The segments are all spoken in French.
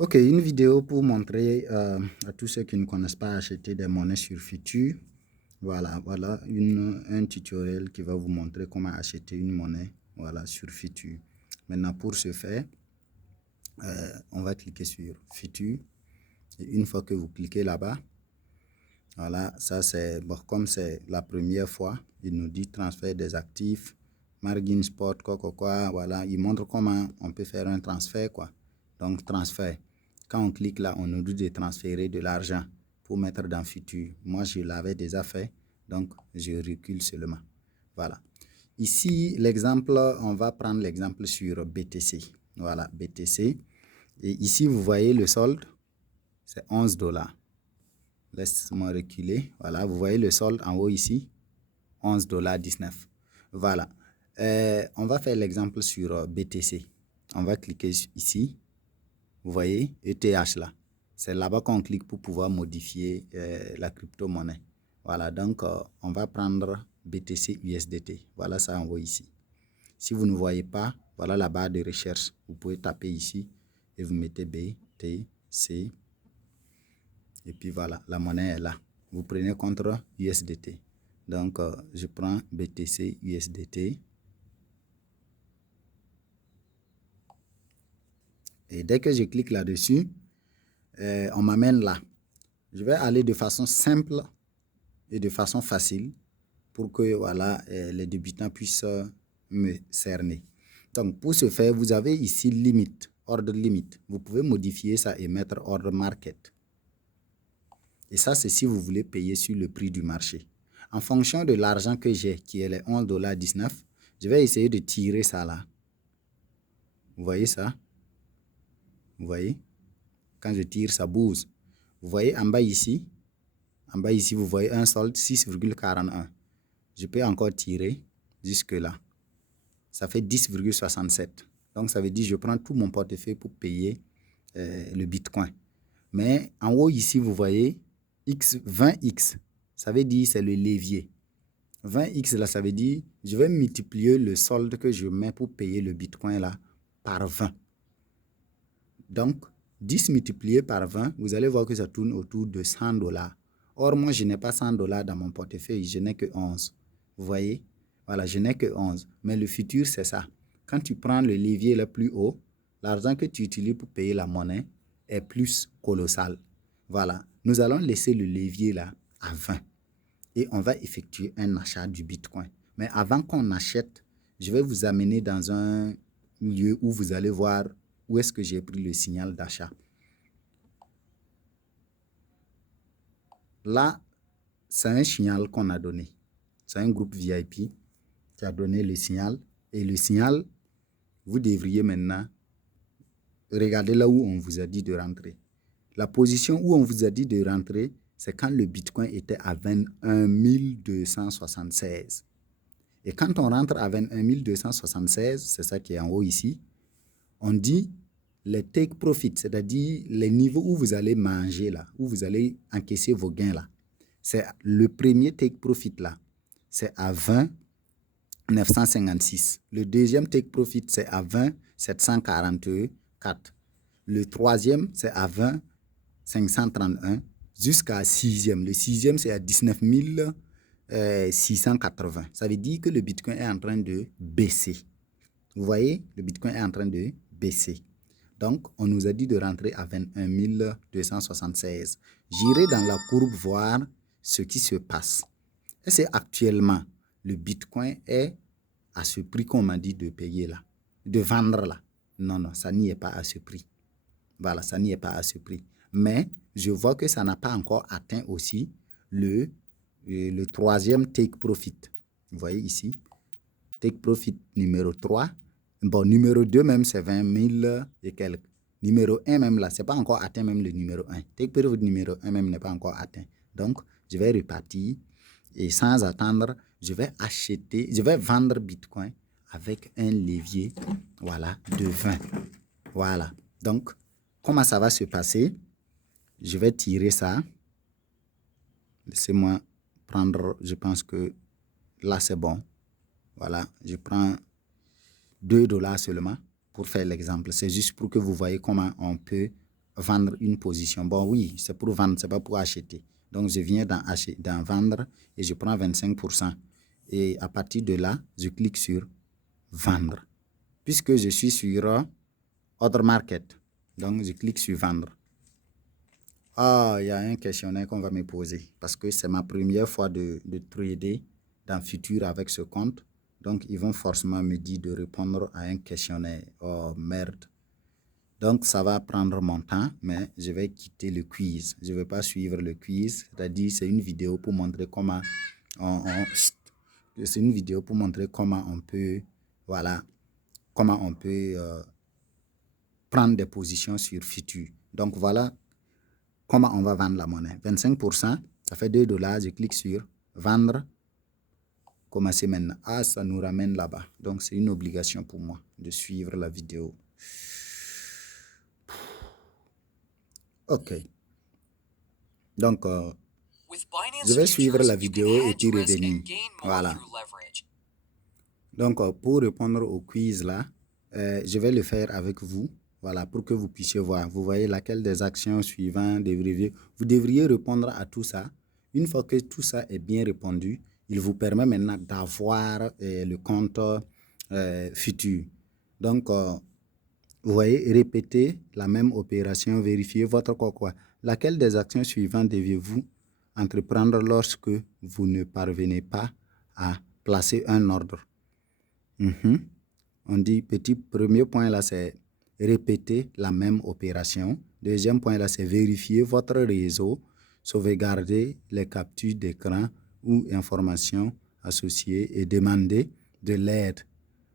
Ok, une vidéo pour montrer à tous ceux qui ne connaissent pas acheter des monnaies sur Futur. Voilà un tutoriel qui va vous montrer comment acheter une monnaie sur Futur. Maintenant, pour ce faire, on va cliquer sur Futur. Et une fois que vous cliquez là-bas, voilà, ça c'est bon, comme c'est la première fois, il nous dit transfert des actifs, margin spot, quoi, voilà, il montre comment on peut faire un transfert, quoi. Donc, transfert. Quand on clique là, on nous dit de transférer de l'argent pour mettre dans Futur. Moi, je l'avais déjà fait, donc je recule seulement. Voilà. Ici, l'exemple, on va prendre l'exemple sur BTC. Voilà, BTC. Et ici, vous voyez le solde, c'est 11 $. Laisse-moi reculer. Voilà, vous voyez le solde en haut ici, 11,19 $. Voilà. On va faire l'exemple sur BTC. On va cliquer ici. Vous voyez, ETH là. C'est là-bas qu'on clique pour pouvoir modifier la crypto-monnaie. Voilà, donc on va prendre BTC USDT. Voilà ça en haut ici. Si vous ne voyez pas, voilà la barre de recherche. Vous pouvez taper ici et vous mettez BTC. Et puis voilà, la monnaie est là. Vous prenez contre USDT. Donc, je prends BTC USDT. Et dès que je clique là-dessus, on m'amène là. Je vais aller de façon simple et de façon facile pour que voilà, les débutants puissent me cerner. Donc, pour ce faire, vous avez ici limite, ordre limite. Vous pouvez modifier ça et mettre ordre market. Et ça, c'est si vous voulez payer sur le prix du marché. En fonction de l'argent que j'ai, qui est les 11,19 $, je vais essayer de tirer ça là. Vous voyez ça? Vous voyez? Quand je tire, ça bouge. Vous voyez en bas ici, vous voyez un solde 6,41. Je peux encore tirer jusque là. Ça fait 10,67. Donc, ça veut dire que je prends tout mon portefeuille pour payer le Bitcoin. Mais en haut ici, vous voyez 20x. Ça veut dire c'est le levier. 20x là, ça veut dire je vais multiplier le solde que je mets pour payer le Bitcoin là par 20. Donc, 10 multiplié par 20, vous allez voir que ça tourne autour de 100 $. Or, moi, je n'ai pas 100 $ dans mon portefeuille, je n'ai que 11. Vous voyez? Voilà, je n'ai que 11. Mais le futur, c'est ça. Quand tu prends le levier le plus haut, l'argent que tu utilises pour payer la monnaie est plus colossal. Voilà, nous allons laisser le levier là à 20 et on va effectuer un achat du Bitcoin. Mais avant qu'on achète, je vais vous amener dans un lieu où vous allez voir où est-ce que j'ai pris le signal d'achat. Là, c'est un signal qu'on a donné. C'est un groupe VIP qui a donné le signal. Et le signal, vous devriez maintenant regarder là où on vous a dit de rentrer. La position où on vous a dit de rentrer, c'est quand le Bitcoin était à 21 276. Et quand on rentre à 21 276, c'est ça qui est en haut ici, on dit les take profit, c'est-à-dire les niveaux où vous allez manger là, où vous allez encaisser vos gains là. C'est le premier take profit là, c'est à 20 956. Le deuxième take profit, c'est à 20 744. Le troisième, c'est à 20 531 jusqu'à sixième. Le sixième, c'est à 19 680. Ça veut dire que le Bitcoin est en train de baisser. Vous voyez, le Bitcoin est en train de baisser. Donc, on nous a dit de rentrer à 21 276. J'irai dans la courbe voir ce qui se passe. Et c'est actuellement, le Bitcoin est à ce prix qu'on m'a dit de payer là, de vendre là. Non, non, ça n'y est pas à ce prix. Voilà, ça n'y est pas à ce prix. Mais je vois que ça n'a pas encore atteint aussi le troisième take profit. Vous voyez ici, take profit numéro 3. Bon, numéro 2 même, c'est 20 000 et quelques. Numéro 1 même là, ce n'est pas encore atteint même le numéro 1. Take profit numéro 1 même n'est pas encore atteint. Donc, je vais repartir et sans attendre, je vais vendre Bitcoin avec un levier, voilà, de 20. Voilà. Donc, comment ça va se passer? Je vais tirer ça. Laissez-moi prendre, je pense que là c'est bon. Voilà, je prends 2 $ seulement pour faire l'exemple. C'est juste pour que vous voyez comment on peut vendre une position. Bon, oui, c'est pour vendre, ce n'est pas pour acheter. Donc, je viens d'en vendre et je prends 25%. Et à partir de là, je clique sur vendre. Puisque je suis sur Order Market, donc je clique sur vendre. Ah, il y a un questionnaire qu'on va me poser parce que c'est ma première fois de trader dans le futur avec ce compte. Donc, ils vont forcément me dire de répondre à un questionnaire. Oh, merde. Donc, ça va prendre mon temps, mais je vais quitter le quiz. Je ne vais pas suivre le quiz. C'est-à-dire, c'est une vidéo pour montrer comment c'est une vidéo pour montrer comment on peut, voilà, comment on peut prendre des positions sur futur. Donc, voilà comment on va vendre la monnaie. 25%, ça fait $2. Je clique sur vendre. Commencer maintenant. Ah, ça nous ramène là-bas. Donc, c'est une obligation pour moi de suivre la vidéo. OK. Donc, je vais suivre la vidéo et puis revenir. Voilà. Donc, pour répondre au quiz là, je vais le faire avec vous. Voilà, pour que vous puissiez voir. Vous voyez laquelle des actions suivantes devriez... Vous devriez répondre à tout ça. Une fois que tout ça est bien répondu, il vous permet maintenant d'avoir le compte futur. Donc, vous voyez, répétez la même opération, vérifiez votre quoi. Laquelle des actions suivantes deviez-vous entreprendre lorsque vous ne parvenez pas à placer un ordre? On dit, premier point là, c'est répéter la même opération. Deuxième point là, c'est vérifier votre réseau, sauvegarder les captures d'écran ou informations associées et demander de l'aide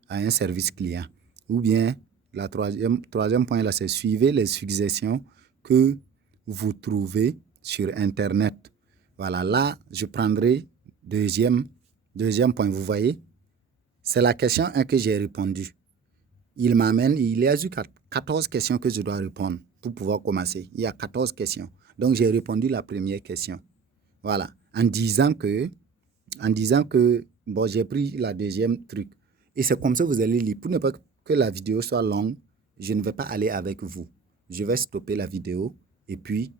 à un service client. Ou bien, la troisième point là, c'est suivre les suggestions que vous trouvez sur Internet. Voilà, là, je prendrai deuxième point, vous voyez. C'est la question 1 que j'ai répondu. Il y a eu 14 questions que je dois répondre pour pouvoir commencer. Il y a 14 questions. Donc, j'ai répondu la première question. Voilà, en disant que bon, j'ai pris la deuxième truc. Et c'est comme ça que vous allez lire. Pour ne pas que la vidéo soit longue, je ne vais pas aller avec vous. Je vais stopper la vidéo et puis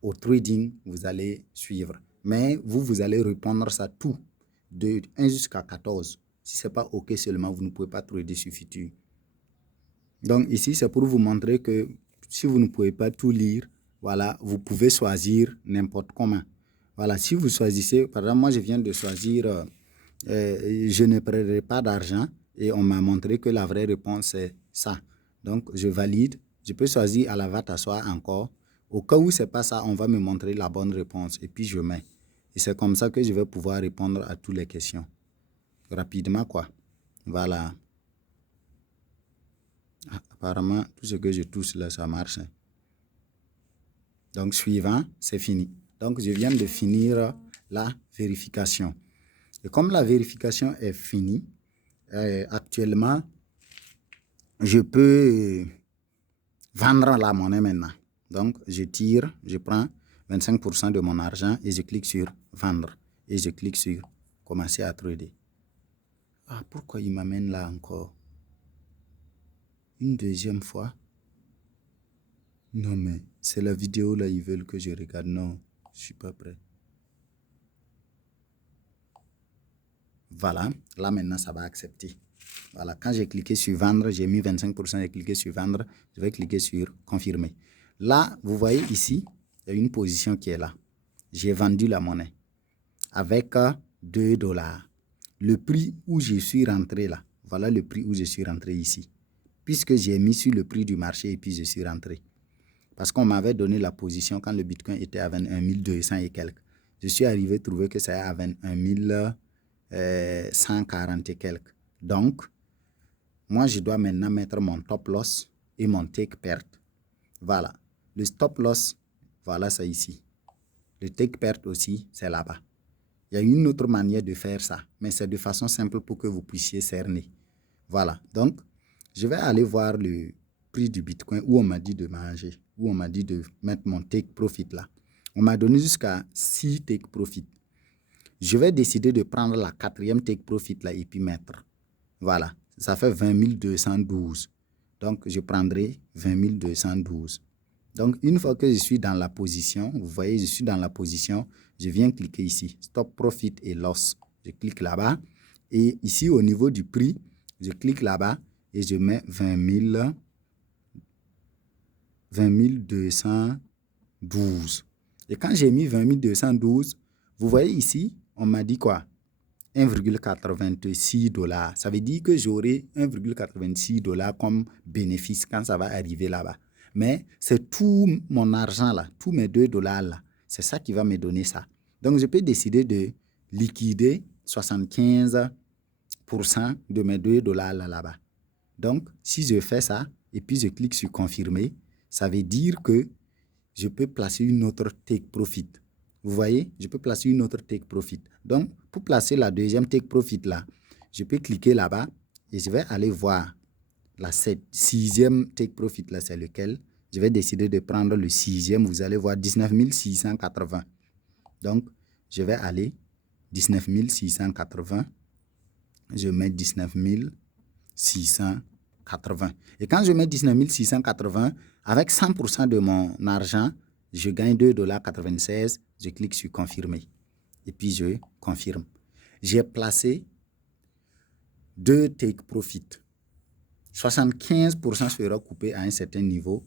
au trading, vous allez suivre. Mais vous allez répondre ça tout, de 1 jusqu'à 14. Si ce n'est pas OK seulement, vous ne pouvez pas trader sur futur. Donc ici, c'est pour vous montrer que si vous ne pouvez pas tout lire, voilà, vous pouvez choisir n'importe comment. Voilà, si vous choisissez, par exemple, moi je viens de choisir, je ne prendrai pas d'argent et on m'a montré que la vraie réponse est ça. Donc je valide, je peux choisir à la va t'asseoir encore. Au cas où ce n'est pas ça, on va me montrer la bonne réponse et puis je mets. Et c'est comme ça que je vais pouvoir répondre à toutes les questions. Rapidement quoi. Voilà. Apparemment, tout ce que je touche là, ça marche. Donc, suivant, c'est fini. Donc, je viens de finir la vérification. Et comme la vérification est finie, actuellement, je peux vendre la monnaie maintenant. Donc, je tire, je prends 25% de mon argent et je clique sur vendre. Et je clique sur commencer à trader. Ah, pourquoi il m'amène là encore? Une deuxième fois? Non, mais c'est la vidéo là, ils veulent que je regarde. Non, je ne suis pas prêt. Voilà, là maintenant, ça va accepter. Voilà, quand j'ai cliqué sur vendre, j'ai mis 25%, j'ai cliqué sur vendre, je vais cliquer sur confirmer. Là, vous voyez ici, il y a une position qui est là. J'ai vendu la monnaie avec $2. Le prix où je suis rentré là, voilà le prix où je suis rentré ici. Puisque j'ai mis sur le prix du marché et puis je suis rentré. Parce qu'on m'avait donné la position quand le Bitcoin était à 21 200 et quelques. Je suis arrivé à trouver que c'est à 21 140 et quelques. Donc, moi, je dois maintenant mettre mon top loss et mon take perte. Voilà. Le stop loss, voilà ça ici. Le take perte aussi, c'est là-bas. Il y a une autre manière de faire ça, mais c'est de façon simple pour que vous puissiez cerner. Voilà. Donc, je vais aller voir le prix du Bitcoin où on m'a dit de manger, où on m'a dit de mettre mon take profit là. On m'a donné jusqu'à 6 take profit. Je vais décider de prendre la 4e take profit là et puis mettre. Voilà, ça fait 20 212. Donc, je prendrai 20 212. Donc, une fois que je suis dans la position, vous voyez, je suis dans la position, je viens cliquer ici, Stop Profit et Loss. Je clique là-bas. Et ici, au niveau du prix, je clique là-bas et je mets 20 212. Et quand j'ai mis 20 212, vous voyez ici, on m'a dit quoi? 1,86 $. Ça veut dire que j'aurai 1,86 $ comme bénéfice quand ça va arriver là-bas. Mais c'est tout mon argent là, tous mes 2 $ là. C'est ça qui va me donner ça. Donc, je peux décider de liquider 75% de mes 2 $ là-bas. Donc, si je fais ça et puis je clique sur confirmer, ça veut dire que je peux placer une autre take profit. Vous voyez, je peux placer une autre take profit. Donc, pour placer la deuxième take profit là, je peux cliquer là-bas et je vais aller voir la sixième take profit là, c'est lequel. Je vais décider de prendre le sixième. Vous allez voir 19 680. Donc, je vais aller 19 680. Je mets 19 680. Et quand je mets 19 680, avec 100% de mon argent, je gagne 2,96 $. Je clique sur confirmer. Et puis, je confirme. J'ai placé 2 take profit. 75% sera coupé à un certain niveau.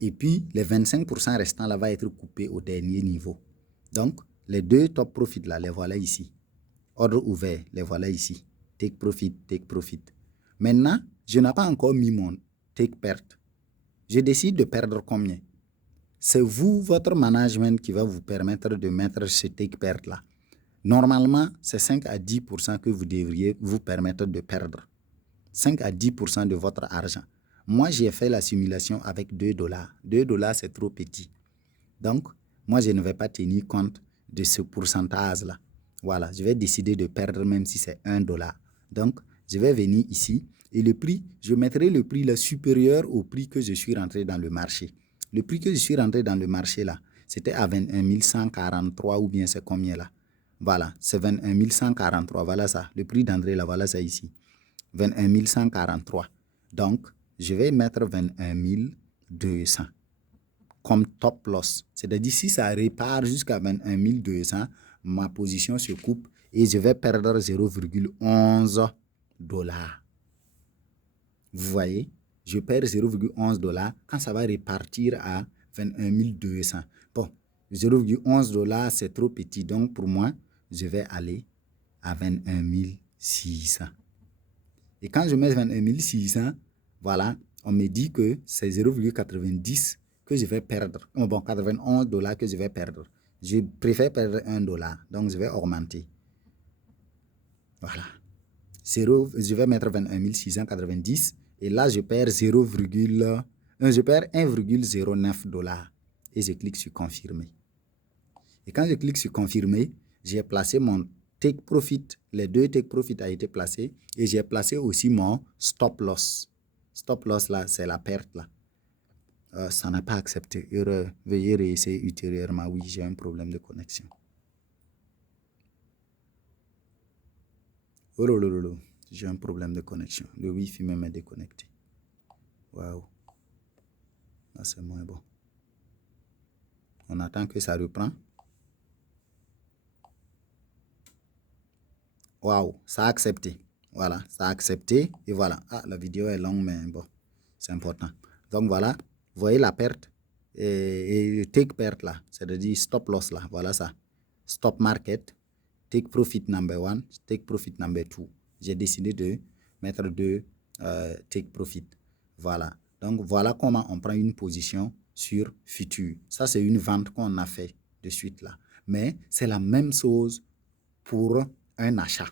Et puis, les 25% restants là va être coupé au dernier niveau. Donc, les 2 top profit là, les voilà ici. Ordre ouvert, les voilà ici. Take profit, take profit. Maintenant, je n'ai pas encore mis mon take perte. Je décide de perdre combien? C'est vous, votre management, qui va vous permettre de mettre ce take perte là. Normalement, c'est 5 à 10% que vous devriez vous permettre de perdre. 5 à 10% de votre argent. Moi, j'ai fait la simulation avec 2 $. 2 $, c'est trop petit. Donc, moi, je ne vais pas tenir compte de ce pourcentage-là. Voilà, je vais décider de perdre même si c'est 1 $. Donc, je vais venir ici et le prix, je mettrai le prix là supérieur au prix que je suis rentré dans le marché. Le prix que je suis rentré dans le marché là, c'était à 21 143 ou bien c'est combien là? Voilà, c'est 21 143, voilà ça. Le prix d'entrée là, voilà ça ici. 21 143. Donc, je vais mettre 21 200 comme top loss. C'est-à-dire, si ça répare jusqu'à 21 200, ma position se coupe et je vais perdre 0,11 $. Vous voyez, je perds 0,11 $ quand ça va répartir à 21 200. Bon, 0,11 $, c'est trop petit. Donc, pour moi, je vais aller à 21 600. Et quand je mets 21 600, voilà, on me dit que c'est 0,90 que je vais perdre. Bon, 91 $ que je vais perdre. Je préfère perdre 1 $. Donc, je vais augmenter. Voilà. Je vais mettre 21 690. Et là, je perds 1,09 $. Et je clique sur confirmer. Et quand je clique sur confirmer, j'ai placé mon take profit. Les 2 take profit a été placé. Et j'ai placé aussi mon stop loss. Stop loss là, c'est la perte là. Ça n'a pas accepté. Veuillez réessayer ultérieurement. Oui, j'ai un problème de connexion. Oh là là là là. J'ai un problème de connexion. Le Wi-Fi même est déconnecté. Waouh. Là, c'est moins bon. On attend que ça reprend. Waouh, ça a accepté. Voilà, ça a accepté. Et voilà. Ah, la vidéo est longue, mais bon, c'est important. Donc voilà, vous voyez la perte et take perte là, c'est-à-dire stop loss là. Voilà ça. Stop market, take profit number 1, take profit number 2. J'ai décidé de mettre 2 take profit. Voilà. Donc voilà comment on prend une position sur futur. Ça, c'est une vente qu'on a fait de suite là. Mais c'est la même chose pour un achat.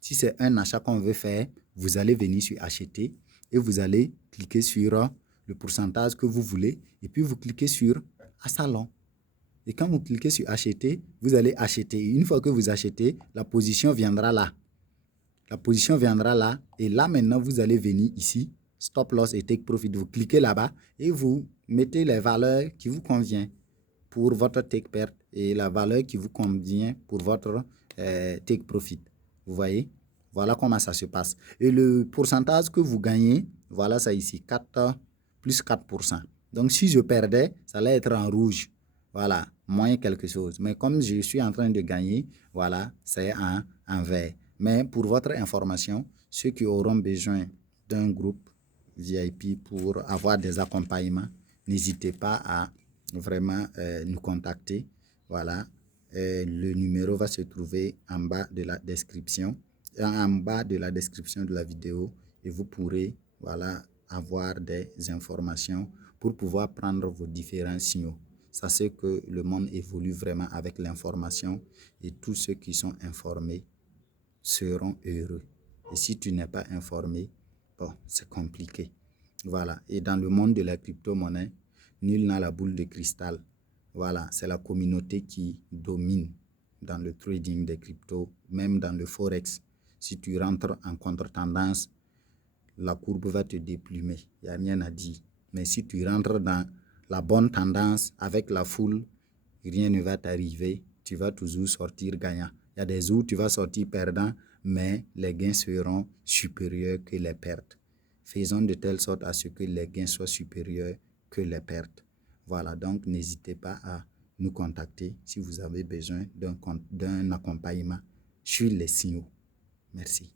Si c'est un achat qu'on veut faire, vous allez venir sur acheter et vous allez cliquer sur le pourcentage que vous voulez et puis vous cliquez sur achat long. Et quand vous cliquez sur acheter, vous allez acheter. Et une fois que vous achetez, la position viendra là. La position viendra là et là maintenant vous allez venir ici, stop loss et take profit. Vous cliquez là-bas et vous mettez les valeurs qui vous conviennent pour votre take perte et la valeur qui vous convient pour votre take profit. Vous voyez? Voilà comment ça se passe. Et le pourcentage que vous gagnez, voilà ça ici, 4 plus 4%. Donc, si je perdais, ça allait être en rouge. Voilà, moins quelque chose. Mais comme je suis en train de gagner, voilà, c'est en vert. Mais pour votre information, ceux qui auront besoin d'un groupe VIP pour avoir des accompagnements, n'hésitez pas à vraiment nous contacter. Voilà, le numéro va se trouver en bas de la description, en bas de la description de la vidéo, et vous pourrez, voilà, avoir des informations pour pouvoir prendre vos différents signaux. Sachez que le monde évolue vraiment avec l'information et tous ceux qui sont informés seront heureux. Et si tu n'es pas informé, bon, c'est compliqué. Voilà. Et dans le monde de la crypto-monnaie, nul n'a la boule de cristal. Voilà, c'est la communauté qui domine dans le trading des cryptos, même dans le forex. Si tu rentres en contre-tendance, la courbe va te déplumer. Il n'y a rien à dire. Mais si tu rentres dans la bonne tendance avec la foule, rien ne va t'arriver. Tu vas toujours sortir gagnant. Il y a des jours où tu vas sortir perdant, mais les gains seront supérieurs que les pertes. Faisons de telle sorte à ce que les gains soient supérieurs que les pertes. Voilà, donc n'hésitez pas à nous contacter si vous avez besoin d'un accompagnement sur les signaux. Merci.